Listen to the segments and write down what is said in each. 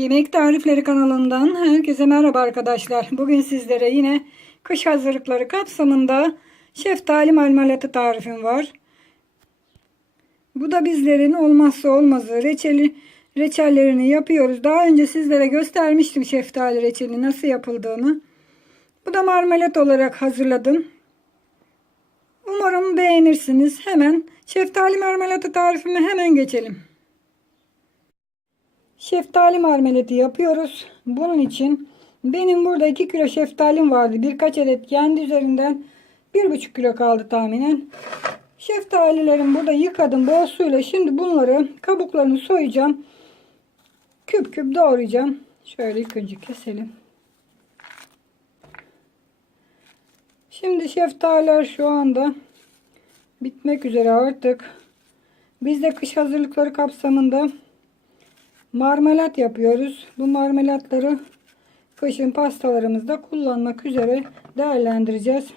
Yemek Tarifleri kanalından herkese merhaba arkadaşlar. Bugün sizlere yine kış hazırlıkları kapsamında şeftali marmelatı tarifim var. Bu da bizlerin olmazsa olmazı reçeli reçellerini yapıyoruz. Daha önce sizlere göstermiştim şeftali reçeli nasıl yapıldığını. Bu da marmelat olarak hazırladım. Umarım beğenirsiniz. Hemen şeftali marmelatı tarifime hemen geçelim. Şeftali marmelatı yapıyoruz. Bunun için benim burada 2 kilo şeftalim vardı. Birkaç adet kendi üzerinden 1,5 kilo kaldı tahminen. Şeftalilerim burada yıkadım bol suyla. Şimdi bunları kabuklarını soyacağım. Küp küp doğrayacağım. Şöyle ilk önce keselim. Şimdi şeftaliler şu anda bitmek üzere artık. Biz de kış hazırlıkları kapsamında marmelat yapıyoruz. Bu marmelatları kışın pastalarımızda kullanmak üzere değerlendireceğiz.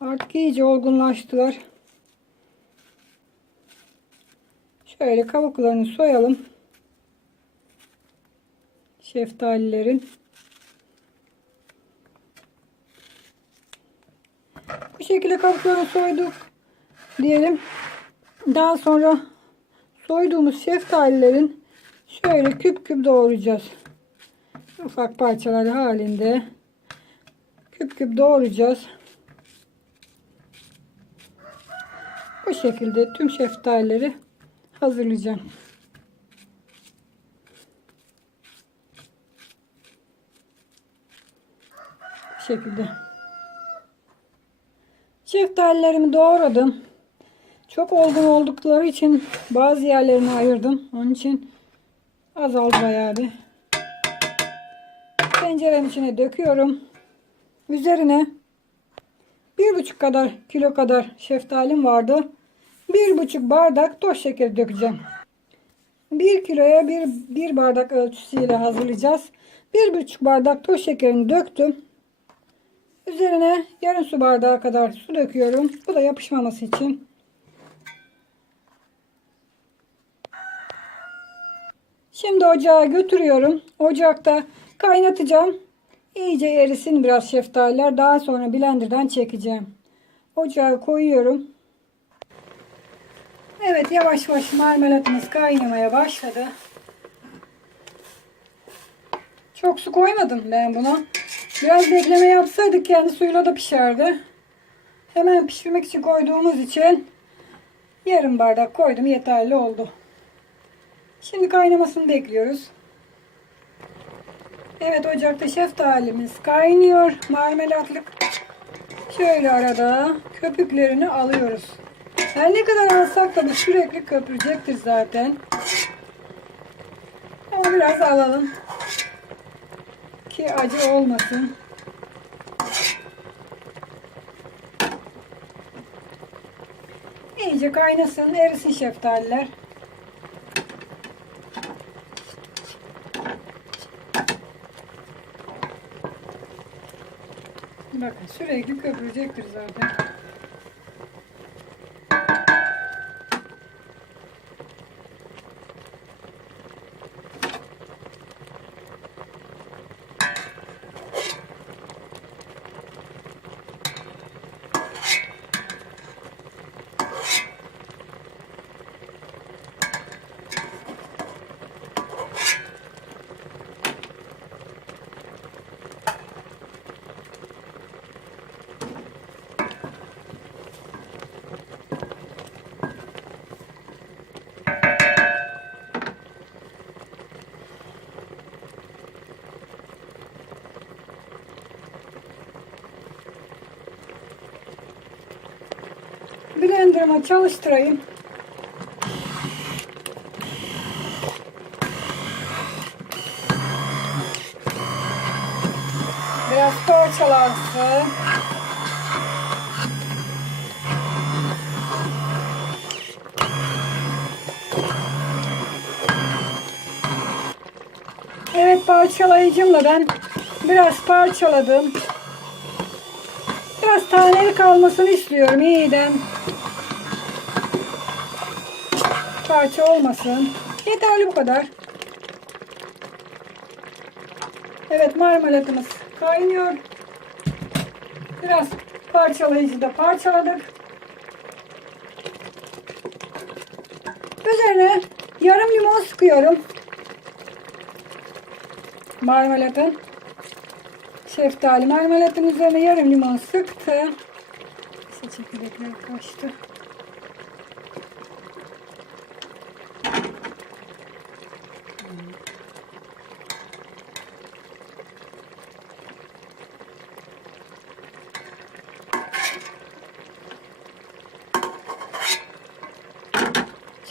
Artık iyice olgunlaştılar. Şöyle kabuklarını soyalım. Şeftalilerin. Bu şekilde kabuklarını soyduk diyelim. Daha sonra soyduğumuz şeftalilerin şöyle küp küp doğrayacağız. Ufak parçalar halinde küp küp doğrayacağız. Bu şekilde tüm şeftalileri hazırlayacağım. Bu şekilde. Şeftalilerimi doğradım. Çok olgun oldukları için bazı yerlerini ayırdım. Onun için azaldı bayağı bir. Tencerenin içine döküyorum. Üzerine bir buçuk kadar kilo kadar şeftalim vardı. Bir buçuk bardak toz şeker dökeceğim. Bir kiloya bir, bir bardak ölçüsüyle hazırlayacağız. Bir buçuk bardak toz şekerini döktüm. Üzerine yarım su bardağı kadar su döküyorum. Bu da yapışmaması için. Şimdi ocağa götürüyorum. Ocakta kaynatacağım. İyice erisin biraz şeftaliler. Daha sonra blenderdan çekeceğim. Ocağa koyuyorum. Evet yavaş yavaş marmelatımız kaynamaya başladı. Çok su koymadım ben buna. Biraz bekleme yapsaydık kendi suyla da pişerdi. Hemen pişirmek için koyduğumuz için yarım bardak koydum yeterli oldu. Şimdi kaynamasını bekliyoruz. Evet ocakta şeftalimiz kaynıyor. Marmelatlık şöyle arada köpüklerini alıyoruz. Her ne kadar alsak da bu sürekli köpürecektir zaten. Ama biraz alalım. Ki acı olmasın. İyice kaynasın, erisin şeftaliler. Bakın sürekli köpürecektir zaten. Blender'ıma çalıştırayım. Biraz parçalansın. Evet parçalayıcımla ben biraz parçaladım. Biraz taneli kalmasını istiyorum iyiden. Parça olmasın. Yeterli bu kadar. Evet marmelatımız kaynıyor. Biraz parçalayıcıda parçaladık. Üzerine yarım limon sıkıyorum. Marmelatın. Şeftali marmelatın üzerine yarım limon sıktı. İşte çekirdekler kaçtı.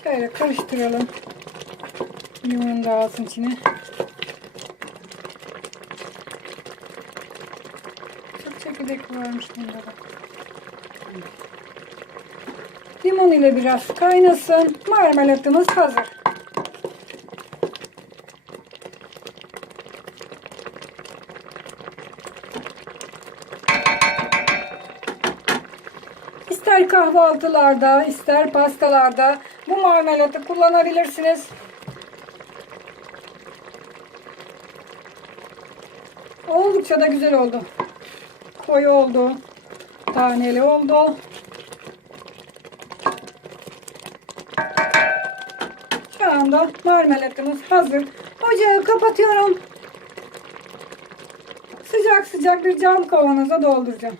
Şöyle karıştıralım. Limon da alsın içine. Çekirdek varmış bunda da. Limon ile biraz kaynasın. Marmelatımız hazır. İster kahvaltılarda, ister pastalarda bu marmelatı kullanabilirsiniz. Oldukça da güzel oldu. Koyu oldu. Taneli oldu. Şu anda marmelatımız hazır. Ocağı kapatıyorum. Sıcak sıcak bir cam kavanoza dolduracağım.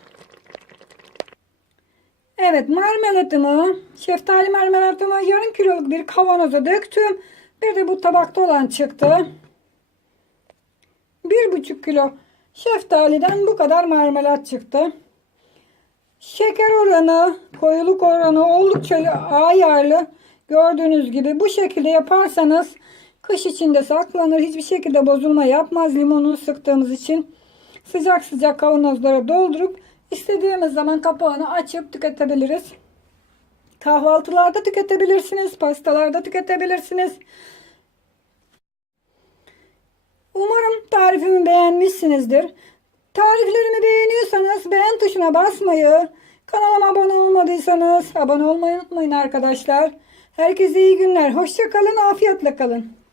Evet marmelatımı, şeftali marmelatımı yarım kiloluk bir kavanoza döktüm. Bir de bu tabakta olan çıktı. Bir buçuk kilo şeftaliden bu kadar marmelat çıktı. Şeker oranı, koyuluk oranı oldukça ayarlı. Gördüğünüz gibi bu şekilde yaparsanız kış içinde saklanır. Hiçbir şekilde bozulma yapmaz limonu sıktığımız için. Sıcak sıcak kavanozlara doldurup istediğimiz zaman kapağını açıp tüketebiliriz. Kahvaltılarda tüketebilirsiniz, pastalarda tüketebilirsiniz. Umarım tarifimi beğenmişsinizdir. Tariflerimi beğeniyorsanız beğen tuşuna basmayı, kanalıma abone olmadıysanız abone olmayı unutmayın arkadaşlar. Herkese iyi günler. Hoşçakalın, afiyetle kalın.